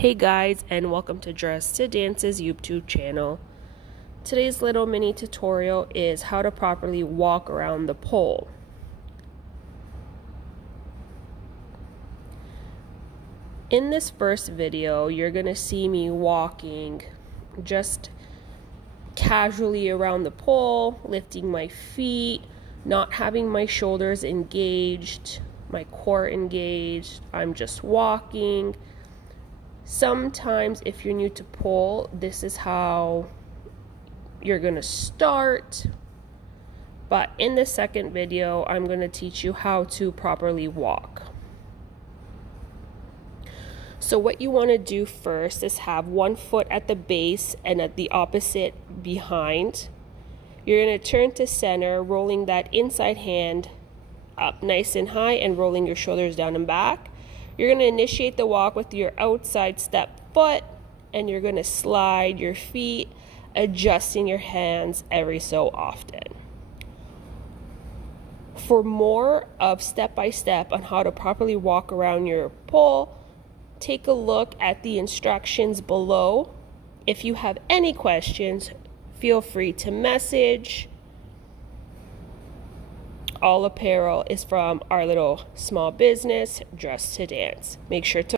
Hey guys, and welcome to Dress to Dance's YouTube channel. Today's little mini tutorial is how to properly walk around the pole. In this first video, you're gonna see me walking just casually around the pole, lifting my feet, not having my shoulders engaged, my core engaged. I'm just walking. Sometimes if you're new to pole, this is how you're gonna start. But in the second video, I'm gonna teach you how to properly walk. So what you wanna do first is have one foot at the base and at the opposite behind. You're gonna turn to center, rolling that inside hand up nice and high and rolling your shoulders down and back. You're going to initiate the walk with your outside step foot, and you're going to slide your feet, adjusting your hands every so often. For more of step-by-step on how to properly walk around your pole, take a look at the instructions below. If you have any questions, feel free to message. All apparel is from our little small business, Dress to Dance. Make sure to